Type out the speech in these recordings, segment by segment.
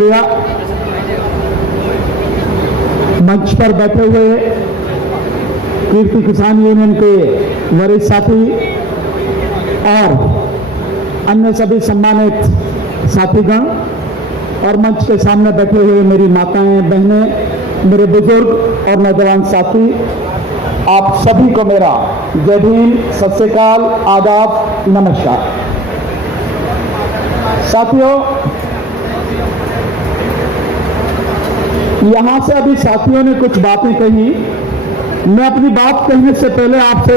शुक्रिया। मंच पर बैठे हुए कीर्ति किसान यूनियन के वरिष्ठ साथी और अन्य सभी सम्मानित साथीगण और मंच के सामने बैठे हुए मेरी माताएं, बहनें, मेरे बुजुर्ग और नौजवान साथी, आप सभी को मेरा जय भीम, सत श्री अकाल, आदाब, नमस्कार। साथियों, यहां से अभी साथियों ने कुछ बातें कही। मैं अपनी बात कहने से पहले आपसे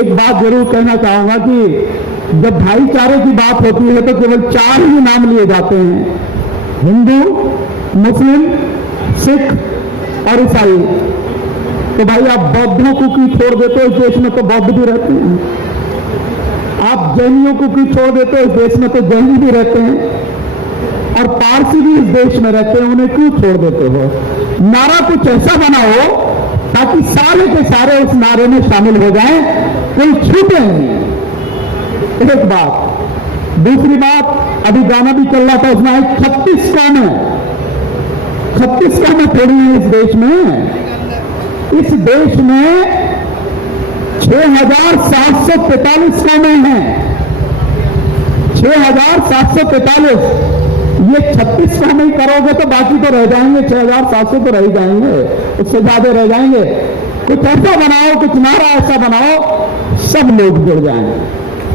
एक बात जरूर कहना चाहूंगा कि जब भाईचारे की बात होती है तो केवल 4 ही नाम लिए जाते हैं, हिंदू, मुस्लिम, सिख और ईसाई। तो भाई आप बौद्धों को क्यों छोड़ देते हो? इस देश में तो बौद्ध भी रहते हैं। आप जैनियों को क्यों छोड़ देते हो? इस देश में तो जैनी भी रहते हैं और पारसी भी इस देश में रहते हैं, उन्हें क्यों छोड़ देते हो? नारा कुछ ऐसा बनाओ ताकि सारे के सारे उस नारे में शामिल हो जाएं, कोई छूटे नहीं। एक बात। दूसरी बात, अभी गाना भी चल रहा था, उसमें आए 36 कौमें। 36 कौमें थोड़ी है इस देश में। इस देश में 6,745 कौमें हैं। 6,745। ये 36 कौमें करोगे तो बाकी तो रह जाएंगे, 6,700 तो रह जाएंगे, उससे ज्यादा रह जाएंगे। कुछ ऐसा बनाओ, कुछ नारा ऐसा बनाओ, सब लोग जुड़ जाएंगे।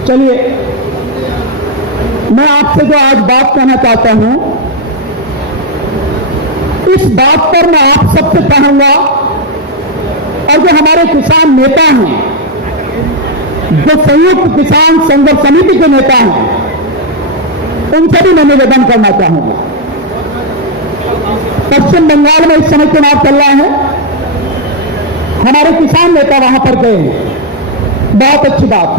चलिए, मैं आपसे जो आज बात कहना चाहता हूं, इस बात पर मैं आप सबसे कहूंगा और जो हमारे किसान नेता हैं, जो संयुक्त किसान संघर्ष समिति के नेता हैं, उनसे भी मैं निवेदन करना चाहूंगा। पश्चिम बंगाल में इस समय चुनाव चल रहा है, हमारे किसान नेता वहां पर गए हैं। बहुत अच्छी बात,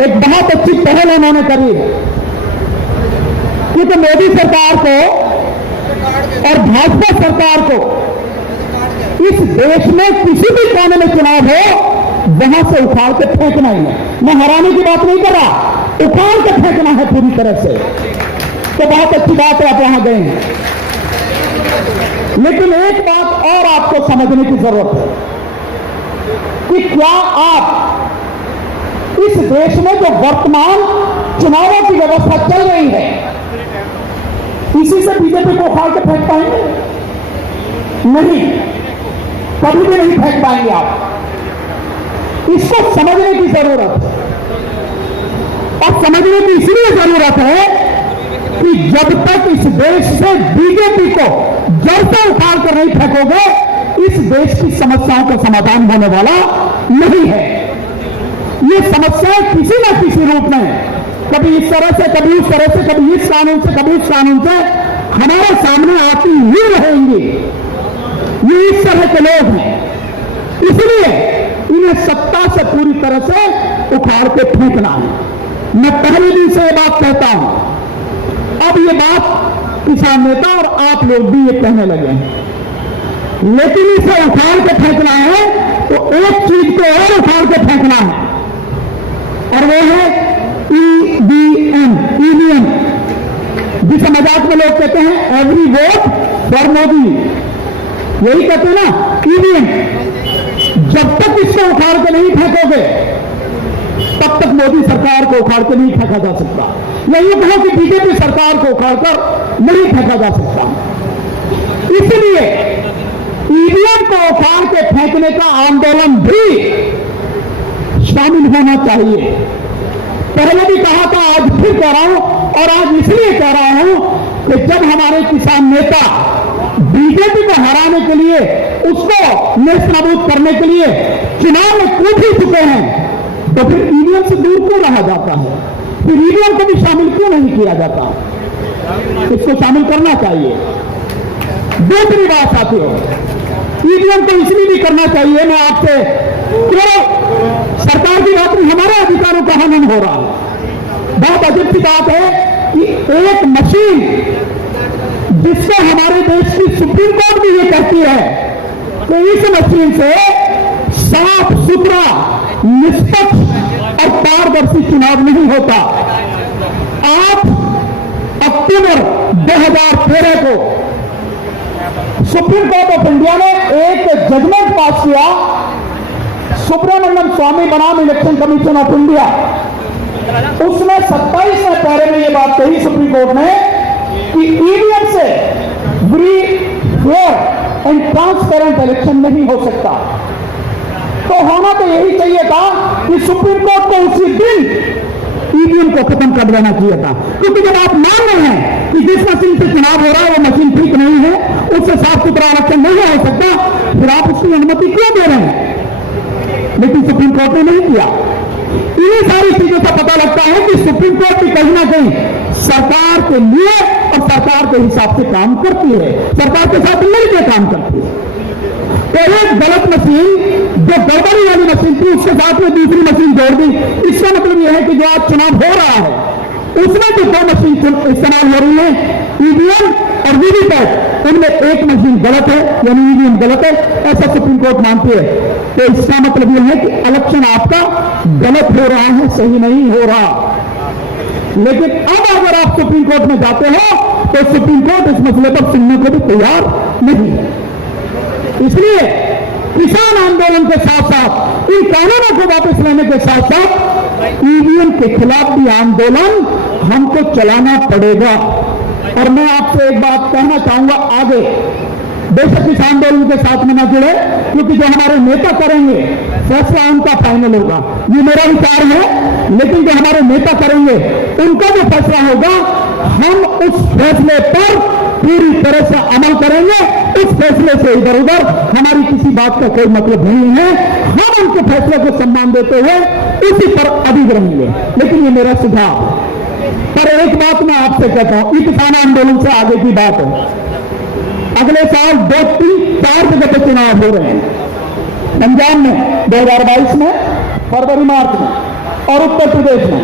एक बहुत अच्छी पहल उन्होंने करी है, क्योंकि मोदी सरकार को और भाजपा सरकार को इस देश में किसी भी कोने में चुनाव हो, वहां से उखाड़ के फेंकना ही है। मैं हराने की बात नहीं कर रहा, उखाड़ के फेंकना है पूरी तरह से। तो बहुत अच्छी बात है आप वहां गए हैं, लेकिन एक बात और आपको समझने की जरूरत है कि क्या आप इस देश में जो वर्तमान चुनावों की व्यवस्था चल रही है, इसी से बीजेपी को उखाड़ के फेंक पाएंगे? नहीं, कभी भी नहीं फेंक पाएंगे आप। इसको समझने की जरूरत है, और समझने की इसलिए जरूरत है कि जब तक इस देश से बीजेपी को जड़ से उखाड़ कर नहीं फेंकोगे, इस देश की समस्याओं का समाधान होने वाला नहीं है। ये समस्याएं किसी न किसी रूप में, कभी इस तरह से, कभी उस तरह से, कभी इस कानून से, कभी उस कानून से हमारे सामने आती ही रहेंगी। ये इस तरह के लोग हैं, इसलिए इन्हें सत्ता से पूरी तरह से उखाड़ के फेंकना है। मैं पहले दिन से ये बात कहता हूं, अब ये बात किसान नेता और आप लोग भी ये कहने लगे हैं, लेकिन इसे उखाड़ के फेंकना है तो एक चीज को और उखाड़ के फेंकना है, और वो है ईवीएम, जिसे मजाक में लोग कहते हैं एवरी वोट फॉर मोदी। यही कहते हैं ना, ईवीएम। जब तक इसको उखाड़ के नहीं फेंकोगे, तब तक मोदी सरकार को उखाड़ के नहीं फेंका जा सकता, या यूं कहो कि बीजेपी सरकार को उखाड़कर नहीं फेंका जा सकता। इसलिए ईवीएम को उखाड़ के फेंकने का आंदोलन भी शामिल होना चाहिए। पहले भी कहा था, आज फिर कह रहा हूं, और आज इसलिए कह रहा हूं कि जब हमारे किसान नेता बीजेपी को हराने के लिए, उसको नेस्तनाबूद करने के लिए चुनाव में कूद ही चुके हैं, तो फिर ईवीएम से दूर क्यों रहा जाता है? फिर ईवीएम को भी शामिल क्यों नहीं किया जाता? इसको शामिल करना चाहिए। दूसरी बात साथियों, ईवीएम को इसलिए भी करना चाहिए, मैं आपसे सरकार की बात नहीं, हमारे अधिकारों का हनन हो रहा है। बहुत अजीब सी बात है कि एक मशीन, जिसको हमारे देश की सुप्रीम कोर्ट भी ये कहती है कि इस मशीन से साफ सुथरा, निष्पक्ष और पारदर्शी चुनाव नहीं होता। आप अक्टूबर 2013 को सुप्रीम कोर्ट ऑफ इंडिया ने एक जजमेंट पास किया, सुब्रमण्यम स्वामी बनाम इलेक्शन कमीशन ऑफ इंडिया। उसमें 27वें पैरे में यह बात कही सुप्रीम कोर्ट ने कि ईवीएम से free, fair and transparent election नहीं हो सकता। तो होना तो यही चाहिए था कि सुप्रीम कोर्ट को उसी दिन ईवीएम को खत्म कर देना चाहिए था, क्योंकि जब आप मान रहे हैं कि जिस मशीन से चुनाव हो रहा है वो मशीन ठीक नहीं है, उससे साफ सुथरा इलेक्शन नहीं हो सकता, फिर आप उसकी अनुमति क्यों दे रहे हैं? लेकिन सुप्रीम कोर्ट ने नहीं किया। इन्हीं सारी चीजों से पता लगता है कि सुप्रीम कोर्ट भी कहीं ना कहीं सरकार के लिए और सरकार के हिसाब से काम करती है, सरकार के साथ मिलकर काम करती है। तो एक गलत मशीन, जो गड़बड़ी वाली मशीन थी, उसके साथ में दूसरी मशीन जोड़ दी। इसका मतलब यह है कि जो आज चुनाव हो रहा है उसमें जो दो मशीन इस्तेमाल हो रही है, ईवीएम और वीवीपैट, उनमें एक मशीन गलत है, यानी ईवीएम गलत है, ऐसा सुप्रीम कोर्ट मानती है। तो इसका मतलब यह है कि इलेक्शन आपका गलत हो रहा है, सही नहीं हो रहा। लेकिन अब अगर आप सुप्रीम कोर्ट में जाते हो तो सुप्रीम कोर्ट इस मसले पर सुनने को भी तैयार नहीं है। इसलिए किसान आंदोलन के साथ साथ इन कानूनों को वापस लेने के साथ साथ ईवीएम के खिलाफ भी आंदोलन हमको चलाना पड़ेगा। और मैं आपसे एक बात कहना चाहूंगा, आगे बेशक इस आंदोलन के साथ में न जुड़े, क्योंकि जो हमारे नेता करेंगे फैसला उनका फाइनल होगा, ये मेरा विचार है। लेकिन जो हमारे नेता करेंगे उनका जो फैसला होगा, हम उस फैसले पर पूरी तरह से अमल करेंगे। उस फैसले से इधर उधर हमारी किसी बात का कोई मतलब नहीं है। हम उनके फैसले को सम्मान देते हुए उसी पर अडिग रहेंगे। लेकिन ये मेरा सुझाव। पर एक बात मैं आपसे कहता हूं, ये किसान आंदोलन से आगे की बात है। अगले साल 2, 3, 4 जगह पे चुनाव हो रहे हैं। पंजाब में 2022 में, फरवरी मार्च में, और उत्तर प्रदेश में।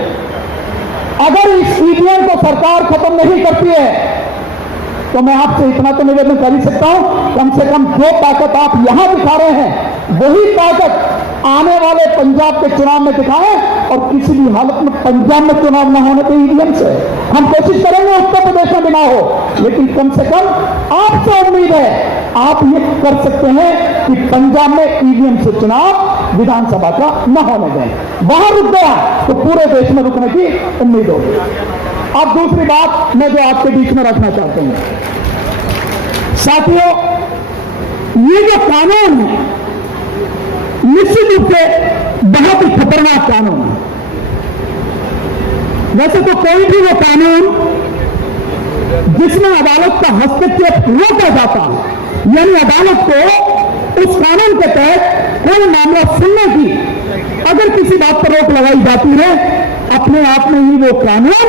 अगर इस ईवीएम को सरकार खत्म नहीं करती है तो मैं आपसे इतना तो निवेदन कर ही सकता हूं, कम से कम जो ताकत आप यहां दिखा रहे हैं वही ताकत आने वाले पंजाब के चुनाव में दिखाएं, और किसी भी हालत में पंजाब में चुनाव न होने के ईवीएम से हम कोशिश करेंगे उत्तर प्रदेश में भी ना हो। लेकिन कम से कम आपसे उम्मीद है, आप ये कर सकते हैं कि पंजाब में ईवीएम से चुनाव विधानसभा का न होने दें। वहां रुक गया तो पूरे देश में रुकने की उम्मीद होगी। अब दूसरी बात मैं जो आपके बीच में रखना चाहता हूं, साथियों, ये जो कानून है निश्चित रूप से बहुत ही खतरनाक कानून है। वैसे तो कोई भी वो कानून जिसमें अदालत का हस्तक्षेप रोका जाता है, यानी अदालत को उस कानून के तहत कोई मामला सुनने की अगर किसी बात पर रोक लगाई जाती है, अपने आप में ही वो कानून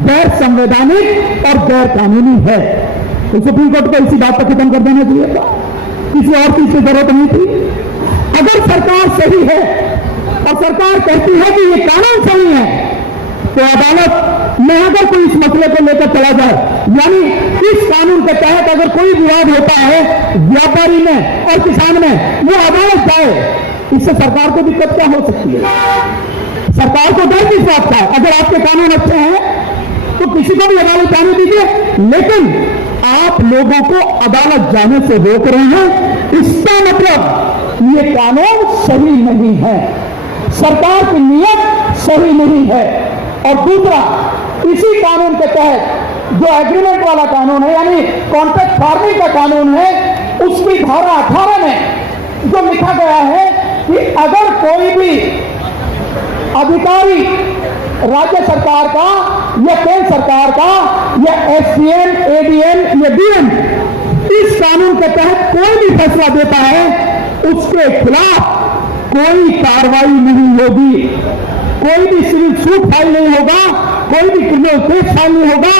गैर संवैधानिक और गैर कानूनी है। तो सुप्रीम कोर्ट को इसी बात पर खत्म कर देना चाहिए था, किसी और चीज की जरूरत नहीं थी। अगर सरकार सही है और सरकार कहती है कि ये कानून सही है, तो अदालत में अगर कोई इस मसले को लेकर चला जाए, यानी इस कानून के तहत अगर कोई विवाद होता है व्यापारी में और किसान में, वो अदालत जाए, इससे सरकार को दिक्कत क्या हो सकती है? सरकार को डर किस बात का है? अगर आपके कानून अच्छे हैं तो किसी को भी अदालत जाने दीजिए, लेकिन आप लोगों को अदालत जाने से रोक रहे हैं, इसका मतलब ये कानून सही नहीं है, सरकार की नीयत सही नहीं है। और दूसरा, इसी कानून के तहत जो एग्रीमेंट वाला कानून है, यानी कॉन्ट्रैक्ट फार्मिंग का कानून है, उसकी धारा 18 में जो लिखा गया है कि अगर कोई भी अधिकारी राज्य सरकार का या केंद्र सरकार का या एसडीएम, एडीएम या डीएम इस कानून के तहत कोई भी फैसला देता है, उसके खिलाफ कोई कार्रवाई नहीं होगी, कोई भी सिविल सूट फाइल नहीं होगा, कोई भी क्रिमिनल केस फाइल नहीं होगा,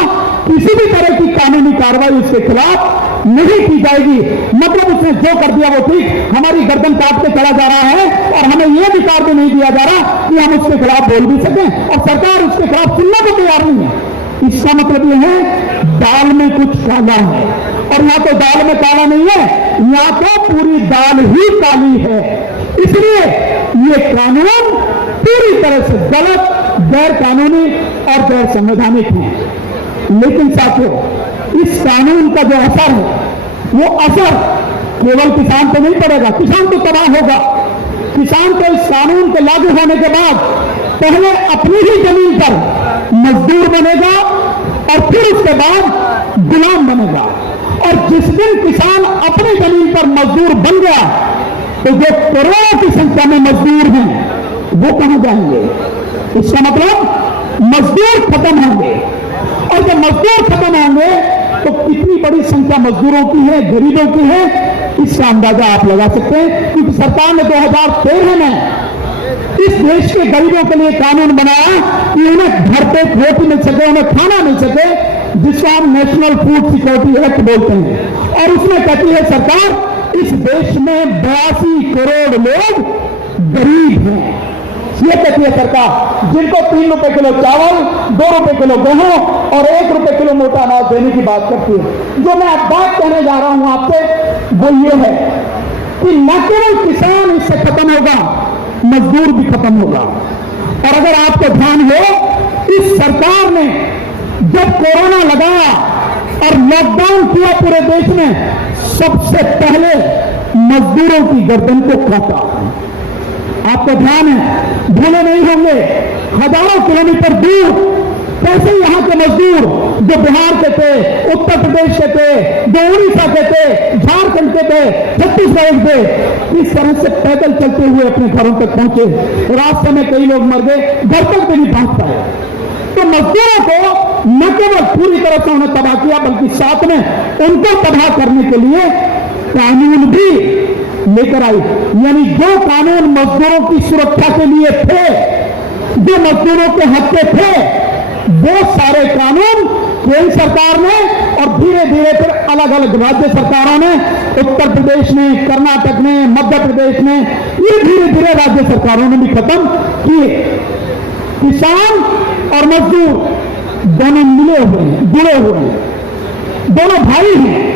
किसी भी तरह की कानूनी कार्रवाई उसके खिलाफ नहीं की जाएगी। मतलब उसने जो कर दिया वो ठीक, हमारी गर्दन काट के चला जा रहा है और हमें यह अधिकार भी नहीं दिया जा रहा कि हम उसके खिलाफ बोल भी सकें, और सरकार उसके खिलाफ सुनने को तैयार नहीं है। इसका मतलब यह है दाल में कुछ काला है, और यहाँ तो दाल में काला नहीं है, यहाँ तो पूरी दाल ही काली है। इसलिए ये कानून पूरी तरह से गलत, गैर कानूनी और गैर संवैधानिक है। लेकिन साथियों, इस कानून का जो असर है, वो असर केवल किसान पे नहीं पड़ेगा। किसान तो तबाह होगा। किसान को इस कानून के लागू होने के बाद पहले अपनी ही जमीन पर मजदूर बनेगा और फिर उसके बाद गुलाम बनेगा। और जिस दिन किसान अपनी जमीन पर मजदूर बन गया तो जो करोड़ों की संख्या में मजदूर हैं वो कहां जाएंगे? इसका मतलब मजदूर खत्म होंगे। और जब मजदूर खत्म होंगे तो कितनी बड़ी संख्या मजदूरों की है, गरीबों की है, इसका अंदाजा आप लगा सकते हैं। क्योंकि सरकार ने 2013 में इस देश के गरीबों के लिए कानून बनाया कि उन्हें घर पे रोटी मिल सके, उन्हें खाना मिल सके, जिसको हम नेशनल फूड सिक्योरिटी एक्ट बोलते हैं। और उसमें कहती है सरकार, इस देश में 82 करोड़ लोग गरीब हैं। ये कहती है सरकार, जिनको 3 रुपए किलो चावल, 2 रुपए किलो गेहूं और 1 रुपए किलो मोटा अनाज देने की बात करती है। जो मैं अब बात कहने जा रहा हूं आपसे वो ये है कि न केवल किसान इससे खत्म होगा, मजदूर भी खत्म होगा। और अगर आपको ध्यान हो, इस सरकार ने जब कोरोना लगाया और लॉकडाउन किया पूरे देश में, सबसे पहले मजदूरों की गर्दन को काटा। आपको ध्यान है, भूले नहीं होंगे, हजारों किलोमीटर दूर कैसे यहां के मजदूर जो बिहार के थे, उत्तर प्रदेश के थे, जो उड़ीसा के थे, झारखंड के थे, छत्तीसगढ़ के, इस तरह से पैदल चलते हुए अपने घरों तक पहुंचे। रास्ते में कई लोग मर गए, घर तक भी नहीं पहुंच पाए। तो मजदूरों को न केवल पूरी तरह से उन्हें तबाह किया, बल्कि साथ में उनको तबाह करने के लिए कानून भी लेकर आई। यानी जो कानून मजदूरों की सुरक्षा के लिए थे, जो मजदूरों के हक के थे, वो सारे कानून केंद्र सरकार ने और धीरे धीरे फिर अलग अलग राज्य सरकारों ने, उत्तर प्रदेश ने, कर्नाटक ने, मध्य प्रदेश ने, ये धीरे धीरे राज्य सरकारों ने भी खत्म किए। किसान और मजदूर दोनों मिले हुए हैं, जुड़े हुए हैं, दोनों भाई हैं।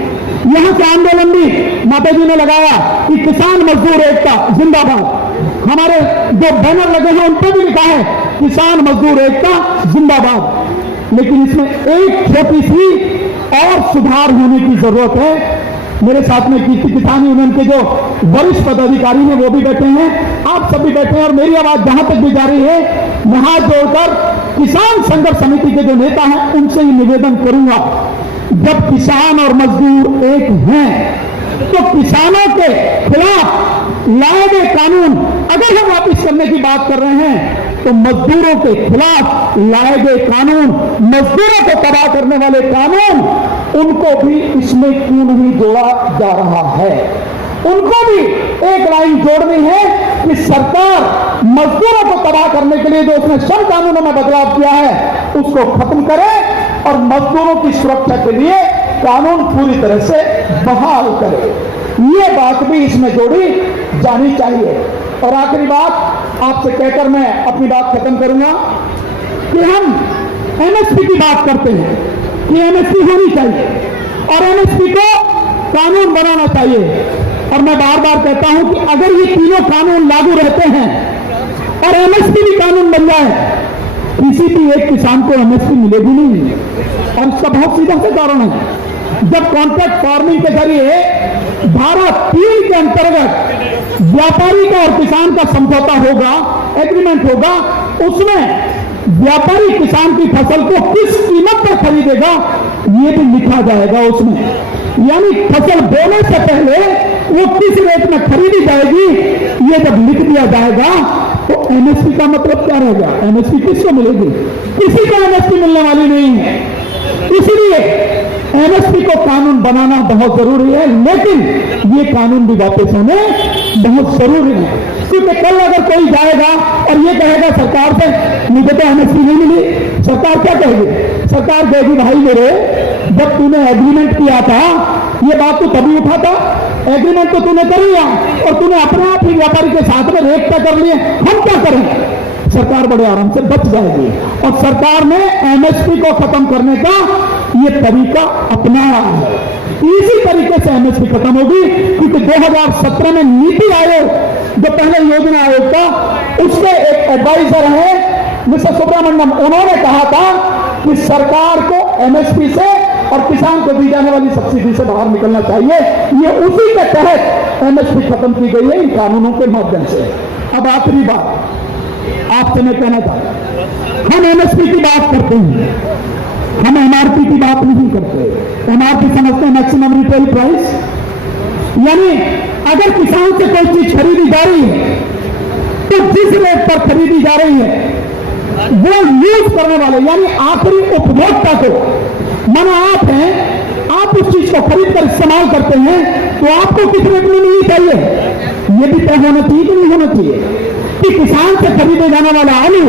यहां से आंदोलन भी माता जी ने लगाया कि किसान मजदूर एकता जिंदाबाद। हमारे जो बैनर लगे हैं उन पर भी लिखा है किसान मजदूर एकता जिंदाबाद। लेकिन इसमें एक छोटी सी और सुधार होने की जरूरत है। मेरे साथ में किसान यूनियन के जो वरिष्ठ पदाधिकारी हैं वो भी बैठे हैं, आप सब भी बैठे हैं, और मेरी आवाज जहां तक भी जा रही है, मैं हाथ जोड़कर किसान संघर्ष समिति के जो नेता हैं उनसे ही निवेदन करूंगा, जब किसान और मजदूर एक हैं तो किसानों के खिलाफ लाए गए कानून अगर हम वापिस करने की बात कर रहे हैं, तो मजदूरों के खिलाफ लाए गए कानून, मजदूरों को तबाह करने वाले कानून, उनको भी इसमें क्यों नहीं जोड़ा जा रहा है? उनको भी एक लाइन जोड़नी है कि सरकार मजदूरों को तबाह करने के लिए जो उसने श्रम कानूनों में बदलाव किया है उसको खत्म करे और मजदूरों की सुरक्षा के लिए कानून पूरी तरह से बहाल करे। ये बात भी इसमें जोड़ी जानी चाहिए। और आखिरी बात आपसे कहकर मैं अपनी बात खत्म करूंगा कि हम एमएसपी की बात करते हैं कि एमएसपी होनी चाहिए और एमएसपी को कानून बनाना चाहिए। और मैं बार बार कहता हूं कि अगर ये तीनों कानून लागू रहते हैं और एमएसपी भी कानून बन जाए, किसी भी एक किसान को एमएसपी मिलेगी नहीं। और इसका बहुत सीधा सा कारण है, जब कॉन्ट्रैक्ट फार्मिंग के जरिए धारा 3 के अंतर्गत व्यापारी का और किसान का समझौता होगा, एग्रीमेंट होगा, उसमें व्यापारी किसान की फसल को किस कीमत पर खरीदेगा ये भी लिखा जाएगा उसमें। यानी फसल बोने से पहले वो किस रेट में खरीदी जाएगी ये जब लिख दिया जाएगा तो एमएसपी का मतलब क्या रहेगा? एमएसपी किसको मिलेगी? किसी को एमएसपी मिलने वाली नहीं है। इसलिए एमएसपी को कानून बनाना बहुत जरूरी है, लेकिन ये कानून भी वापस होने बहुत जरूरी है। क्योंकि कल अगर कोई जाएगा और ये कहेगा सरकार से मुझे तो एमएसपी नहीं मिली, सरकार क्या कहेगी? सरकार कहेगी भाई मेरे, जब तूने एग्रीमेंट किया था ये बात तो तभी उठा था, एग्रीमेंट तो तूने कर लिया और तूने अपने आप ही व्यापारी के साथ में रेट तय कर लिए, हम क्या करें? सरकार बड़े आराम से बच जाएगी। और सरकार ने एमएसपी को खत्म करने का ये तरीका अपनाया है। इसी तरीके से एमएसपी खत्म होगी, क्योंकि 2017 में नीति आयोग जो पहले योजना आयोग था उसके एक एडवाइजर है मिस्टर सुब्रमण्यम, उन्होंने कहा था कि सरकार को एमएसपी से और किसान को दी जाने वाली सब्सिडी से बाहर निकलना चाहिए। ये उसी के तहत एमएसपी खत्म की गई है इन कानूनों के माध्यम से। अब आखिरी बात आपसे मैं कहना चाहता हूं, हम एमएसपी की बात करते हैं, हम एमआरपी की बात नहीं करते। एमआरपी समझते हैं मैक्सिमम रिटेल प्राइस, यानी अगर किसान से कोई चीज खरीदी जा रही है तो जिस रेट पर खरीदी जा रही है वो यूज करने वाले यानी आखिरी उपभोक्ता को, माना आप हैं, आप उस चीज को खरीद कर इस्तेमाल करते हैं तो आपको किस रेट में मिलनी चाहिए, ये भी तय होना चाहिए कि नहीं होना चाहिए कि किसान से खरीदे जाने वाला आलू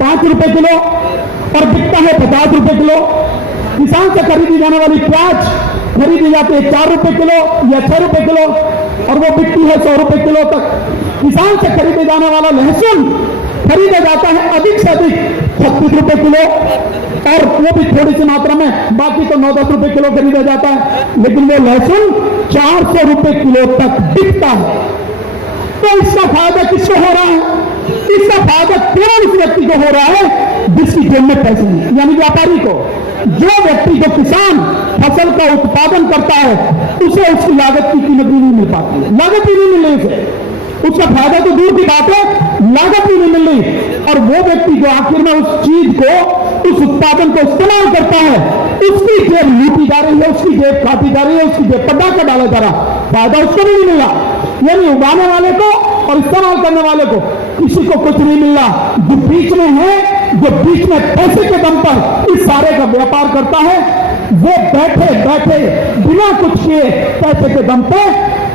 5 रुपए किलो और बिकता है 50 रुपए किलो, किसान से खरीदी जाने वाली प्याज खरीदी जाती है 4 रुपए किलो या 6 रुपए किलो और वो बिकती है 100 रुपए किलो तक। किसान से खरीदे जाने वाला लहसुन खरीदा जाता है अधिक से अधिक 36 रुपए किलो और वो भी थोड़ी सी मात्रा में, बाकी तो 9-10 रुपए किलो खरीदा जाता है, लेकिन वो लहसुन 400 रुपए किलो तक बिकता है। तो इसका फायदा किसको हो रहा है? इसका फायदा केवल उस व्यक्ति को हो रहा है जिसकी जेब में पैसे नहीं, यानी व्यापारी को। जो व्यक्ति, जो किसान फसल का उत्पादन करता है उसे उसकी लागत की कीमत भी नहीं मिल पाती है, लागत ही नहीं मिल रही उसे, उसका फायदा तो दूर की बात है, लागत भी नहीं मिल रही। और वो व्यक्ति जो आखिर में उस चीज को, उस उत्पादन को इस्तेमाल करता है, उसकी जेब लूटी जा रही है, उसकी जेब काटी जा रही है, उसकी जेब पर डाका डाला जा रहा, फायदा उसको भी नहीं मिला। यानी उगाने वाले को और इस्तेमाल करने वाले को किसी को कुछ नहीं मिल रहा। जो बीच में है, जो बीच में पैसे के दम पर इस सारे का व्यापार करता है, वो बैठे बैठे बिना कुछ किए पैसे के दम पे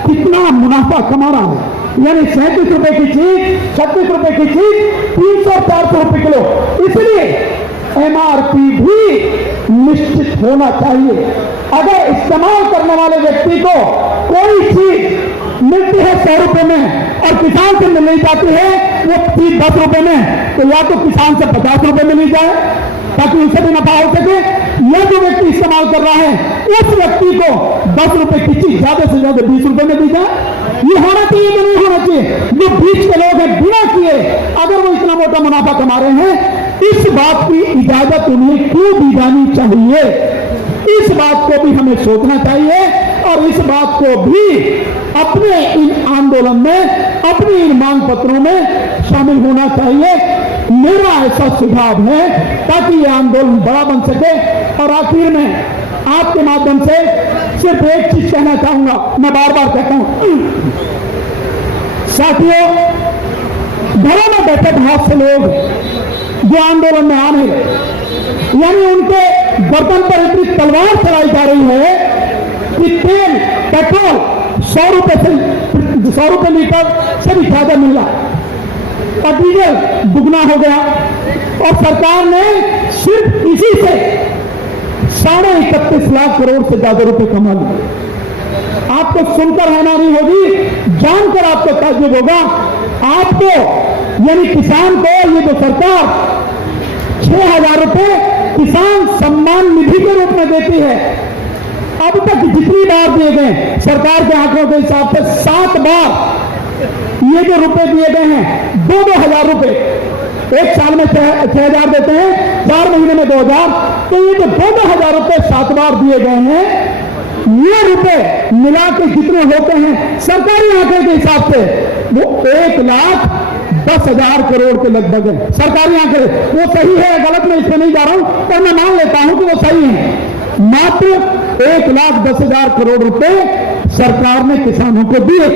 कितना मुनाफा कमा रहा है। यानी 37 रुपए की चीज, 36 रुपए की चीज 300-400 रुपए किलो। इसलिए एमआरपी भी निश्चित होना चाहिए। अगर इस्तेमाल करने वाले व्यक्ति को कोई चीज मिलती है 100 रुपए में और किसान से मिल नहीं जाती है वो 10 रुपए में, तो या तो किसान से 50 रुपए में मिल जाए ताकि उसे भी नफा हो सके, या जो व्यक्ति इस्तेमाल कर रहा है उस व्यक्ति को 10 रुपए की चीज ज्यादा से ज्यादा 20 रुपए में दी जाए। ये होना चाहिए कि नहीं होना चाहिए? जो बीच के लोग हैं बिना किए अगर वो इतना मोटा मुनाफा कमा रहे हैं, इस बात की इजाजत उन्हें क्यों दी जानी चाहिए? इस बात को भी हमें सोचना चाहिए और इस बात को भी अपने इन आंदोलन में, अपने इन मांग पत्रों में शामिल होना चाहिए। मेरा ऐसा सुझाव है ताकि यह आंदोलन बड़ा बन सके। और आखिर में आपके माध्यम से सिर्फ एक चीज कहना चाहूंगा, मैं बार बार कहता हूं साथियों, घरों में बैठे बहुत से लोग जो आंदोलन में आ नहीं रहे, यानी उनके गर्दन पर इतनी तलवार चलाई जा रही है कि तेल, पेट्रोल 100 रुपए लीटर से भी ज्यादा मिल रहा है और डीजल दुगना हो गया और सरकार ने सिर्फ इसी से 31.5 लाख करोड़ से ज्यादा रुपए कमा लिए। आपको सुनकर हैरानी होगी, जानकर आपको ताज्जुब होगा। आपको यानी किसान को ये जो सरकार 6,000 रुपए किसान सम्मान निधि के रूप में देती है, अब तक जितनी बार दिए गए सरकार के आंकड़ों के हिसाब से 7 बार ये जो रुपए दिए गए हैं, 2-2 हजार रुपए, एक साल में 6,000 देते हैं, 4 महीने में 2,000, तो ये जो 2-2 हजार रुपए 7 बार दिए गए हैं, ये रुपए मिला के जितने होते हैं सरकारी आंकड़े के हिसाब से वो 1,10,000 करोड़ के लगभग है। सरकारी आंकड़े, वो सही है गलत मैं इसमें नहीं जा रहा हूं, तो मैं मान लेता हूं कि वो सही है। मात्र 1,10,000 करोड़ रुपए सरकार ने किसानों को दिए,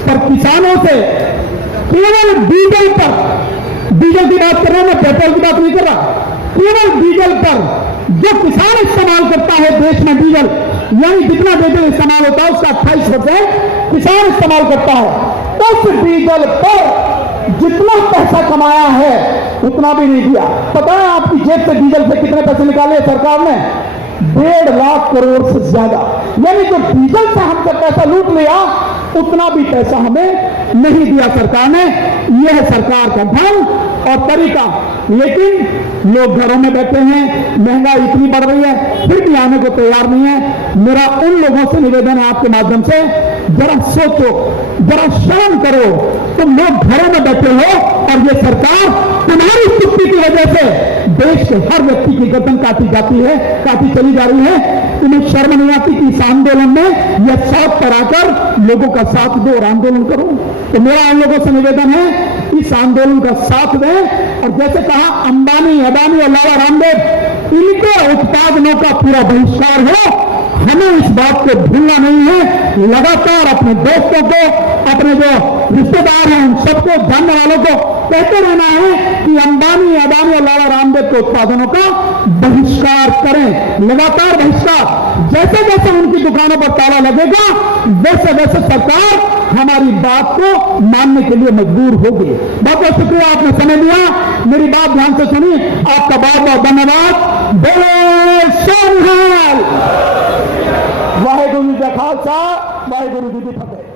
पर किसानों से केवल डीजल पर, डीजल की बात कर रहा हूं मैं, पेट्रोल की बात नहीं कर रहा, केवल डीजल पर जो किसान इस्तेमाल करता है देश में डीजल, यानी जितना डीजल इस्तेमाल होता है उसका 28% किसान इस्तेमाल करता है। उस डीजल पर जितना पैसा कमाया है उतना भी नहीं दिया। पता है आपकी जेब से डीजल से कितने पैसे निकाले सरकार ने? 1.5 लाख करोड़ से ज्यादा। यानी जो डीजल से हमसे पैसा लूट लिया उतना भी पैसा हमें नहीं दिया सरकार ने। यह है सरकार का ढंग और तरीका। लेकिन लोग घरों में बैठे हैं, महंगाई इतनी बढ़ रही है, फिर भी आने को तैयार नहीं है। मेरा उन लोगों से निवेदन है आपके माध्यम से, जरा सोचो, जरा शर्म करो। तुम लोग घरों में बैठे हो और ये सरकार तुम्हारी चुप्पी की वजह से देश के हर व्यक्ति की गर्दन काटी जाती है, काटी चली जा रही है। तुम्हें शर्म नहीं आती कि इस आंदोलन में यह शौक पर आकर लोगों का साथ दो और आंदोलन करो? तो मेरा आम लोगों से निवेदन है, इस आंदोलन का साथ दें। और जैसे कहा, अंबानी, अदानी और लाला रामदेव, इनके उत्पादनों का पूरा बहिष्कार हो। हमें इस बात को भूलना नहीं है। लगातार अपने दोस्तों को, अपने जो रिश्तेदार हैं, उन सबको, जानने वालों को कहते रहना है कि अंबानी, अदानी और लाला रामदेव के उत्पादनों का बहिष्कार करें, लगातार बहिष्कार। जैसे जैसे उनकी दुकानों पर ताला लगेगा, वैसे वैसे सरकार हमारी बात को मानने के लिए मजबूर होगी। बहुत बहुत शुक्रिया, आपने समय दिया, मेरी बात ध्यान से सुनी, आपका बहुत बहुत धन्यवाद। बोलो सोनिहाल। वाहेगुरु जी का खालसा, वाहेगुरु जी की फतेह।